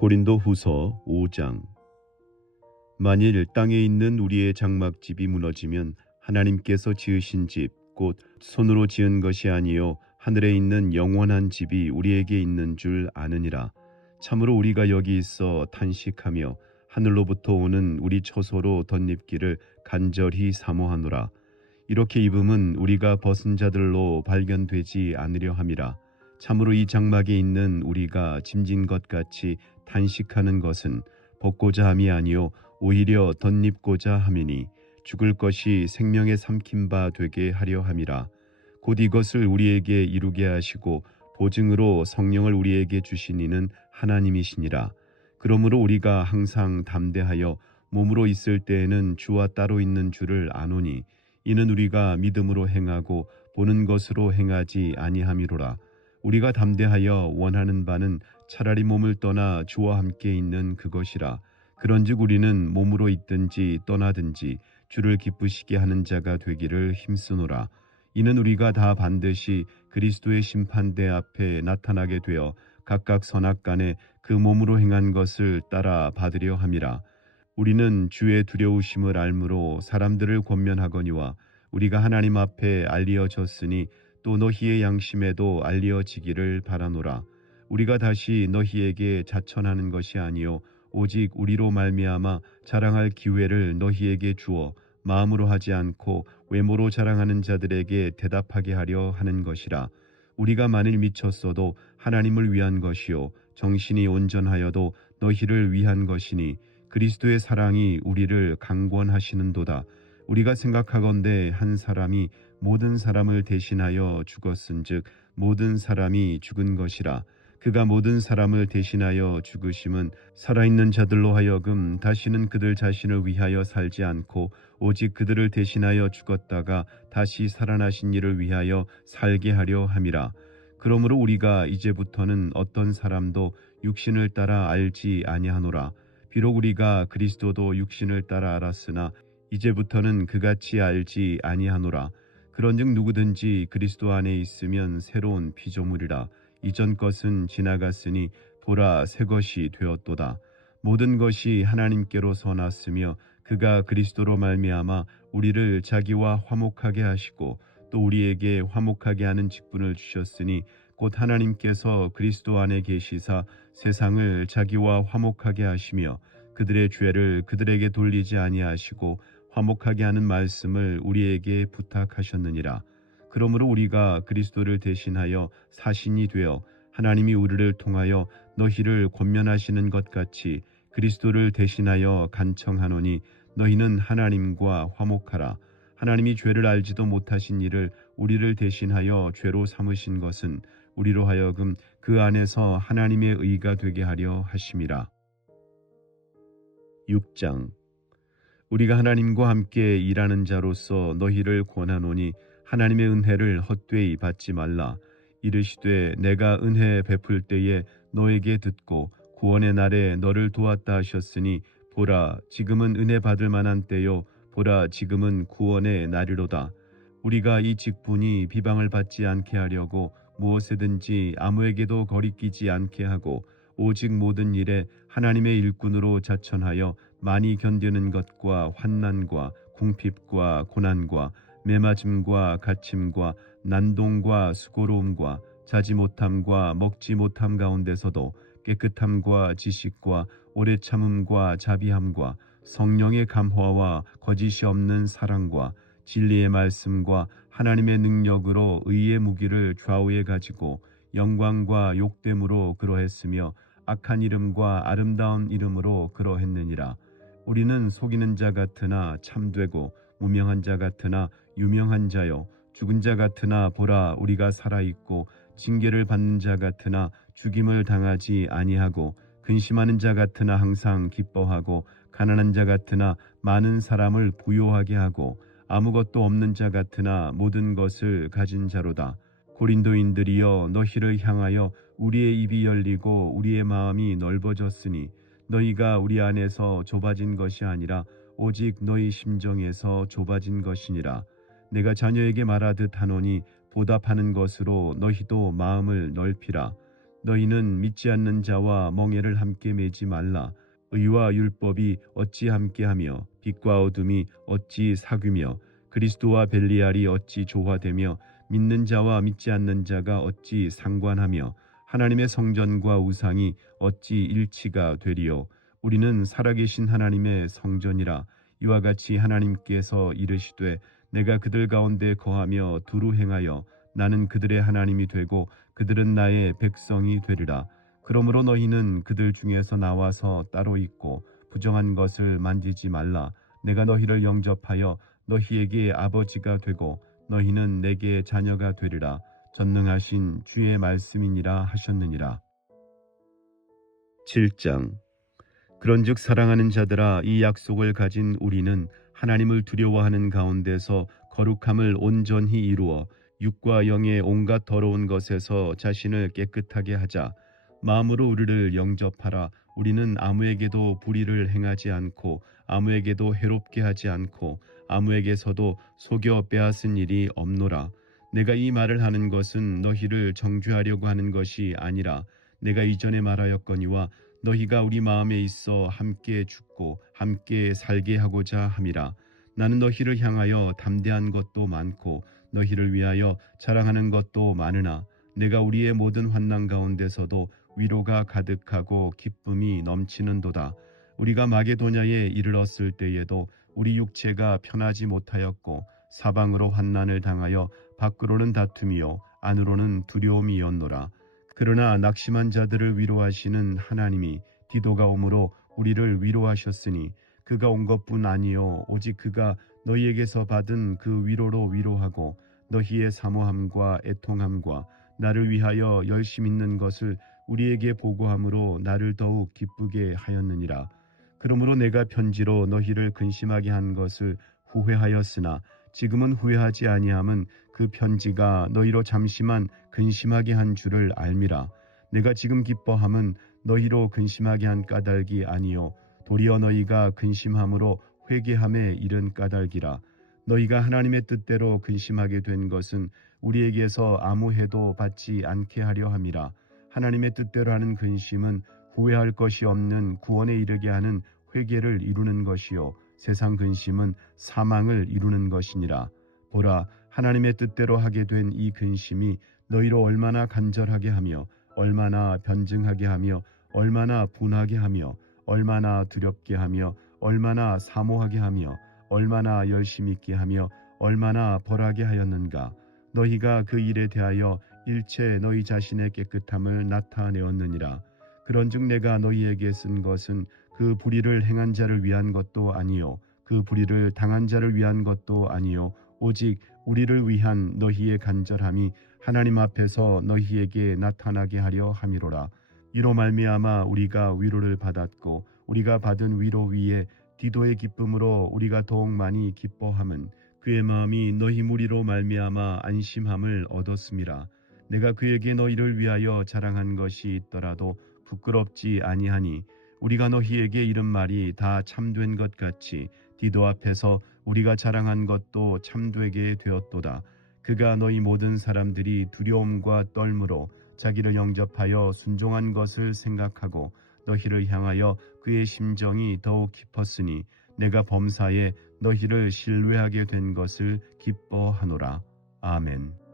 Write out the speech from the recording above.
고린도후서 5장. 만일 땅에 있는 우리의 장막집이 무너지면 하나님께서 지으신 집 곧 손으로 지은 것이 아니요 하늘에 있는 영원한 집이 우리에게 있는 줄 아느니라. 참으로 우리가 여기 있어 탄식하며 하늘로부터 오는 우리 처소로 덧입기를 간절히 사모하노라. 이렇게 입음은 우리가 벗은 자들로 발견되지 않으려 함이라. 참으로 이 장막에 있는 우리가 짐진 것 같이 탄식하는 것은 벗고자 함이 아니요 오히려 덧입고자 함이니 죽을 것이 생명의 삼킨 바 되게 하려 함이라. 곧 이것을 우리에게 이루게 하시고 보증으로 성령을 우리에게 주신 이는 하나님이시니라. 그러므로 우리가 항상 담대하여 몸으로 있을 때에는 주와 따로 있는 줄을 아노니 이는 우리가 믿음으로 행하고 보는 것으로 행하지 아니함이로라. 우리가 담대하여 원하는 바는 차라리 몸을 떠나 주와 함께 있는 그것이라. 그런즉 우리는 몸으로 있든지 떠나든지 주를 기쁘시게 하는 자가 되기를 힘쓰노라. 이는 우리가 다 반드시 그리스도의 심판대 앞에 나타나게 되어 각각 선악간에 그 몸으로 행한 것을 따라 받으려 함이라. 우리는 주의 두려우심을 알므로 사람들을 권면하거니와 우리가 하나님 앞에 알리어졌으니 또 너희의 양심에도 알리어지기를 바라노라. 우리가 다시 너희에게 자천하는 것이 아니요 오직 우리로 말미암아 자랑할 기회를 너희에게 주어 마음으로 하지 않고 외모로 자랑하는 자들에게 대답하게 하려 하는 것이라. 우리가 만일 미쳤어도 하나님을 위한 것이요 정신이 온전하여도 너희를 위한 것이니 그리스도의 사랑이 우리를 강권하시는도다. 우리가 생각하건대 한 사람이 모든 사람을 대신하여 죽었은즉 모든 사람이 죽은 것이라. 그가 모든 사람을 대신하여 죽으심은 살아있는 자들로 하여금 다시는 그들 자신을 위하여 살지 않고 오직 그들을 대신하여 죽었다가 다시 살아나신 이를 위하여 살게 하려 함이라. 그러므로 우리가 이제부터는 어떤 사람도 육신을 따라 알지 아니하노라. 비록 우리가 그리스도도 육신을 따라 알았으나 이제부터는 그같이 알지 아니하노라. 그런즉 누구든지 그리스도 안에 있으면 새로운 피조물이라. 이전 것은 지나갔으니 보라 새 것이 되었도다. 모든 것이 하나님께로서 났으며 그가 그리스도로 말미암아 우리를 자기와 화목하게 하시고 또 우리에게 화목하게 하는 직분을 주셨으니 곧 하나님께서 그리스도 안에 계시사 세상을 자기와 화목하게 하시며 그들의 죄를 그들에게 돌리지 아니하시고 화목하게 하는 말씀을 우리에게 부탁하셨느니라. 그러므로 우리가 그리스도를 대신하여 사신이 되어 하나님이 우리를 통하여 너희를 권면하시는 것 같이 그리스도를 대신하여 간청하노니 너희는 하나님과 화목하라. 하나님이 죄를 알지도 못하신 이를 우리를 대신하여 죄로 삼으신 것은 우리로 하여금 그 안에서 하나님의 의가 되게 하려 하심이라. 6장. 우리가 하나님과 함께 일하는 자로서 너희를 권하노니 하나님의 은혜를 헛되이 받지 말라. 이르시되 내가 은혜 베풀 때에 너에게 듣고 구원의 날에 너를 도왔다 하셨으니 보라 지금은 은혜 받을 만한 때요 보라 지금은 구원의 날이로다. 우리가 이 직분이 비방을 받지 않게 하려고 무엇에든지 아무에게도 거리끼지 않게 하고 오직 모든 일에 하나님의 일꾼으로 자천하여 많이 견디는 것과 환난과 궁핍과 고난과 매맞음과 갇힘과 난동과 수고로움과 자지 못함과 먹지 못함 가운데서도 깨끗함과 지식과 오래 참음과 자비함과 성령의 감화와 거짓이 없는 사랑과 진리의 말씀과 하나님의 능력으로 의의 무기를 좌우에 가지고 영광과 욕됨으로 그러했으며 악한 이름과 아름다운 이름으로 그러했느니라. 우리는 속이는 자 같으나 참되고 무명한 자 같으나 유명한 자요 죽은 자 같으나 보라 우리가 살아있고 징계를 받는 자 같으나 죽임을 당하지 아니하고 근심하는 자 같으나 항상 기뻐하고 가난한 자 같으나 많은 사람을 부요하게 하고 아무것도 없는 자 같으나 모든 것을 가진 자로다. 고린도인들이여 너희를 향하여 우리의 입이 열리고 우리의 마음이 넓어졌으니 너희가 우리 안에서 좁아진 것이 아니라 오직 너희 심정에서 좁아진 것이니라. 내가 자녀에게 말하듯 하노니 보답하는 것으로 너희도 마음을 넓히라. 너희는 믿지 않는 자와 멍에를 함께 매지 말라. 의와 율법이 어찌 함께하며 빛과 어둠이 어찌 사귀며 그리스도와 벨리알이 어찌 조화되며 믿는 자와 믿지 않는 자가 어찌 상관하며 하나님의 성전과 우상이 어찌 일치가 되리요. 우리는 살아계신 하나님의 성전이라. 이와 같이 하나님께서 이르시되 내가 그들 가운데 거하며 두루 행하여 나는 그들의 하나님이 되고 그들은 나의 백성이 되리라. 그러므로 너희는 그들 중에서 나와서 따로 있고 부정한 것을 만지지 말라. 내가 너희를 영접하여 너희에게 아버지가 되고 너희는 내게 자녀가 되리라. 전능하신 주의 말씀이니라 하셨느니라. 7장. 그런즉 사랑하는 자들아, 이 약속을 가진 우리는 하나님을 두려워하는 가운데서 거룩함을 온전히 이루어 육과 영의 온갖 더러운 것에서 자신을 깨끗하게 하자. 마음으로 우리를 영접하라. 우리는 아무에게도 불의를 행하지 않고 아무에게도 해롭게 하지 않고 아무에게서도 속여 빼앗은 일이 없노라. 내가 이 말을 하는 것은 너희를 정죄하려고 하는 것이 아니라 내가 이전에 말하였거니와 너희가 우리 마음에 있어 함께 죽고 함께 살게 하고자 함이라. 나는 너희를 향하여 담대한 것도 많고 너희를 위하여 자랑하는 것도 많으나 내가 우리의 모든 환난 가운데서도 위로가 가득하고 기쁨이 넘치는도다. 우리가 마게도냐에 이르렀을 때에도 우리 육체가 편하지 못하였고 사방으로 환난을 당하여 밖으로는 다툼이요 안으로는 두려움이었노라. 그러나 낙심한 자들을 위로하시는 하나님이 디도가 오므로 우리를 위로하셨으니 그가 온 것뿐 아니요 오직 그가 너희에게서 받은 그 위로로 위로하고 너희의 사모함과 애통함과 나를 위하여 열심 있는 것을 우리에게 보고함으로 나를 더욱 기쁘게 하였느니라. 그러므로 내가 편지로 너희를 근심하게 한 것을 후회하였으나 지금은 후회하지 아니함은 그 편지가 너희로 잠시만 근심하게 한 줄을 알미라. 내가 지금 기뻐함은 너희로 근심하게 한 까닭이 아니요 도리어 너희가 근심함으로 회개함에 이른 까닭이라. 너희가 하나님의 뜻대로 근심하게 된 것은 우리에게서 아무 해도 받지 않게 하려 함이라. 하나님의 뜻대로 하는 근심은 후회할 것이 없는 구원에 이르게 하는 회개를 이루는 것이요 세상 근심은 사망을 이루는 것이니라. 보라, 하나님의 뜻대로 하게 된 이 근심이 너희로 얼마나 간절하게 하며 얼마나 변증하게 하며 얼마나 분하게 하며 얼마나 두렵게 하며 얼마나 사모하게 하며 얼마나 열심히 있게 하며 얼마나 벌하게 하였는가. 너희가 그 일에 대하여 일체 너희 자신의 깨끗함을 나타내었느니라. 그런즉 내가 너희에게 쓴 것은 그 불의를 행한 자를 위한 것도 아니요 그 불의를 당한 자를 위한 것도 아니요 오직 우리를 위한 너희의 간절함이 하나님 앞에서 너희에게 나타나게 하려 함이로라. 이로 말미암아 우리가 위로를 받았고 우리가 받은 위로 위에 디도의 기쁨으로 우리가 더욱 많이 기뻐함은 그의 마음이 너희 무리로 말미암아 안심함을 얻었음이라. 내가 그에게 너희를 위하여 자랑한 것이 있더라도 부끄럽지 아니하니 우리가 너희에게 이른 말이 다 참된 것 같이 디도 앞에서 우리가 자랑한 것도 참되게 되었도다. 그가 너희 모든 사람들이 두려움과 떨므로 자기를 영접하여 순종한 것을 생각하고 너희를 향하여 그의 심정이 더욱 깊었으니 내가 범사에 너희를 신뢰하게 된 것을 기뻐하노라. 아멘.